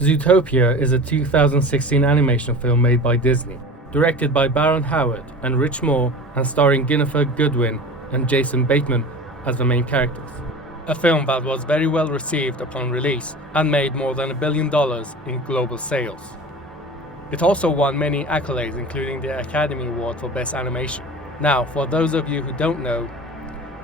Zootopia is a 2016 animation film made by Disney, directed by Baron Howard and Rich Moore and starring Guinevere Goodwin and Jason Bateman as the main characters. A film that was very well received upon release and made more than $1 billion in global sales. It also won many accolades, including the Academy Award for Best Animation. Now, for those of you who don't know,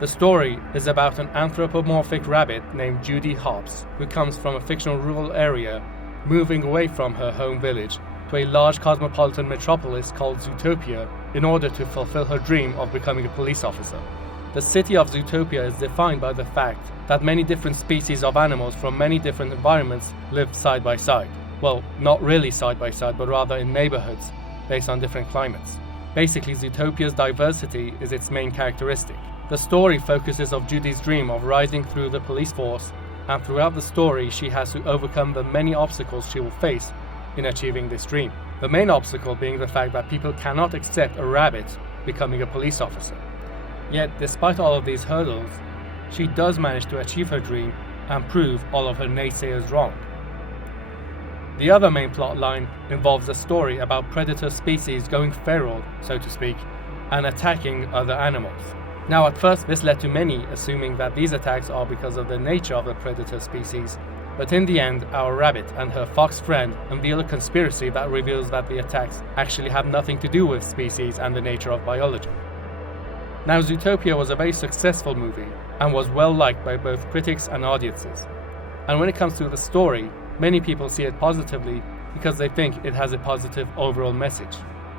the story is about an anthropomorphic rabbit named Judy Hopps, who comes from a fictional rural area, moving away from her home village to a large cosmopolitan metropolis called Zootopia in order to fulfill her dream of becoming a police officer. The city of Zootopia is defined by the fact that many different species of animals from many different environments live side by side. Well, not really side by side, but rather in neighborhoods based on different climates. Basically, Zootopia's diversity is its main characteristic. The story focuses on Judy's dream of rising through the police force, and throughout the story she has to overcome the many obstacles she will face in achieving this dream. The main obstacle being the fact that people cannot accept a rabbit becoming a police officer. Yet, despite all of these hurdles, she does manage to achieve her dream and prove all of her naysayers wrong. The other main plot line involves a story about predator species going feral, so to speak, and attacking other animals. Now, at first this led to many assuming that these attacks are because of the nature of the predator species, but in the end our rabbit and her fox friend unveil a conspiracy that reveals that the attacks actually have nothing to do with species and the nature of biology. Now, Zootopia was a very successful movie and was well liked by both critics and audiences. And when it comes to the story, many people see it positively because they think it has a positive overall message: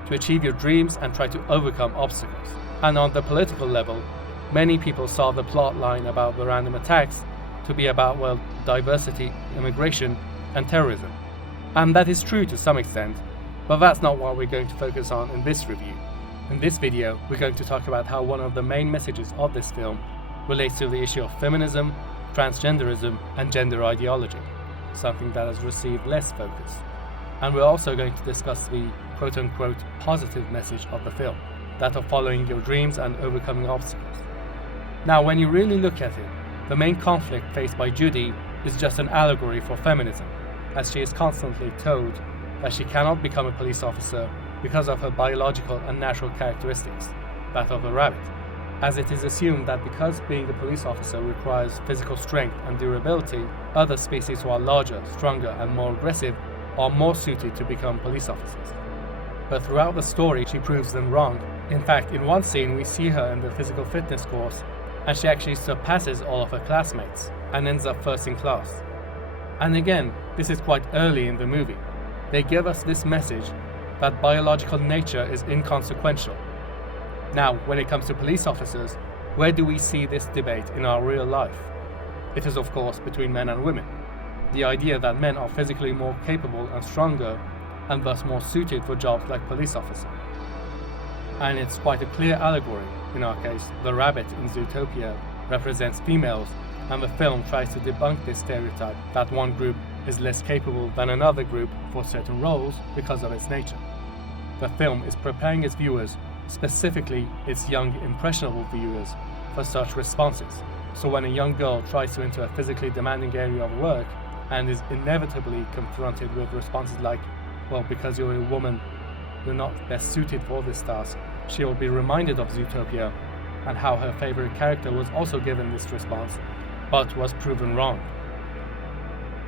to achieve your dreams and try to overcome obstacles. And on the political level, many people saw the plot line about the random attacks to be about, well, diversity, immigration, and terrorism. And that is true to some extent, but that's not what we're going to focus on in this review. In this video, we're going to talk about how one of the main messages of this film relates to the issue of feminism, transgenderism, and gender ideology, something that has received less focus. And we're also going to discuss the quote-unquote positive message of the film, that of following your dreams and overcoming obstacles. Now, when you really look at it, the main conflict faced by Judy is just an allegory for feminism, as she is constantly told that she cannot become a police officer because of her biological and natural characteristics, that of a rabbit, as it is assumed that because being a police officer requires physical strength and durability, other species who are larger, stronger, and more aggressive are more suited to become police officers. But throughout the story, she proves them wrong. In fact, in one scene we see her in the physical fitness course, and she actually surpasses all of her classmates and ends up first in class. And again, this is quite early in the movie. They give us this message that biological nature is inconsequential. Now, when it comes to police officers, where do we see this debate in our real life? It is, of course, between men and women. The idea that men are physically more capable and stronger, and thus more suited for jobs like police officer. And it's quite a clear allegory. In our case, the rabbit in Zootopia represents females, and the film tries to debunk this stereotype that one group is less capable than another group for certain roles because of its nature. The film is preparing its viewers, specifically its young, impressionable viewers, for such responses. So when a young girl tries to enter a physically demanding area of work and is inevitably confronted with responses like, well, because you're a woman, you're not best suited for this task, she will be reminded of Zootopia and how her favorite character was also given this response, but was proven wrong.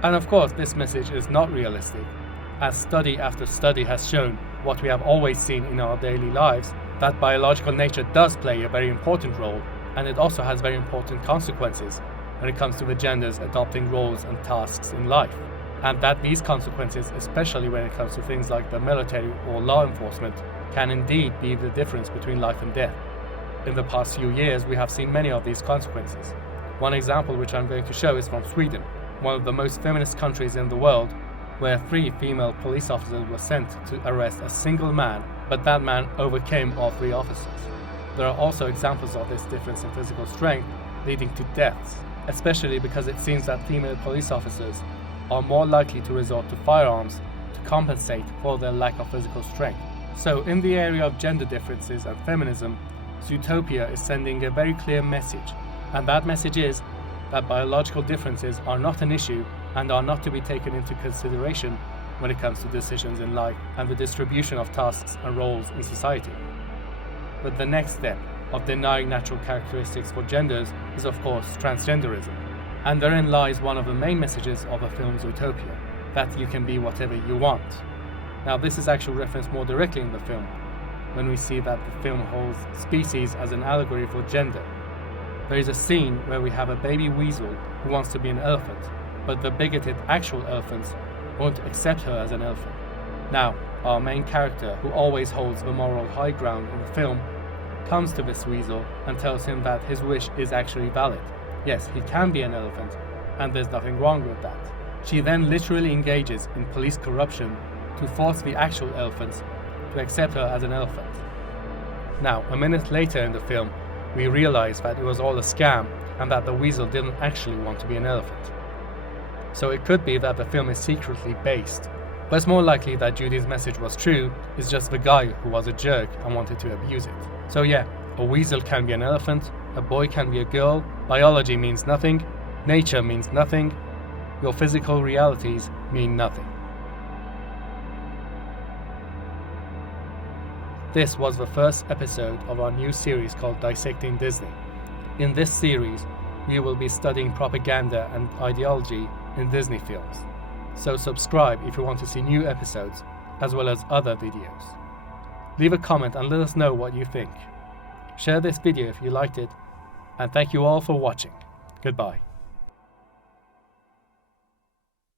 And of course, this message is not realistic, as study after study has shown what we have always seen in our daily lives, that biological nature does play a very important role, and it also has very important consequences when it comes to the genders adopting roles and tasks in life. And that these consequences, especially when it comes to things like the military or law enforcement, can indeed be the difference between life and death. In the past few years, we have seen many of these consequences. One example which I'm going to show is from Sweden, one of the most feminist countries in the world, where 3 female police officers were sent to arrest a single man, but that man overcame all 3 officers. There are also examples of this difference in physical strength leading to deaths, especially because it seems that female police officers are more likely to resort to firearms to compensate for their lack of physical strength. So in the area of gender differences and feminism, Zootopia is sending a very clear message, and that message is that biological differences are not an issue and are not to be taken into consideration when it comes to decisions in life and the distribution of tasks and roles in society. But the next step of denying natural characteristics for genders is of course transgenderism. And therein lies one of the main messages of the film Zootopia, that you can be whatever you want. Now this is actually referenced more directly in the film, when we see that the film holds species as an allegory for gender. There is a scene where we have a baby weasel who wants to be an elephant, but the bigoted actual elephants won't accept her as an elephant. Now, our main character, who always holds the moral high ground in the film, comes to this weasel and tells him that his wish is actually valid. Yes, he can be an elephant, and there's nothing wrong with that. She then literally engages in police corruption to force the actual elephants to accept her as an elephant. Now, a minute later in the film, we realize that it was all a scam and that the weasel didn't actually want to be an elephant. So it could be that the film is secretly based, but it's more likely that Judy's message was true, it's just the guy who was a jerk and wanted to abuse it. So yeah, a weasel can be an elephant, a boy can be a girl, biology means nothing, nature means nothing, your physical realities mean nothing. This was the first episode of our new series called Dissecting Disney. In this series, we will be studying propaganda and ideology in Disney films. So subscribe if you want to see new episodes, as well as other videos. Leave a comment and let us know what you think. Share this video if you liked it, and thank you all for watching. Goodbye.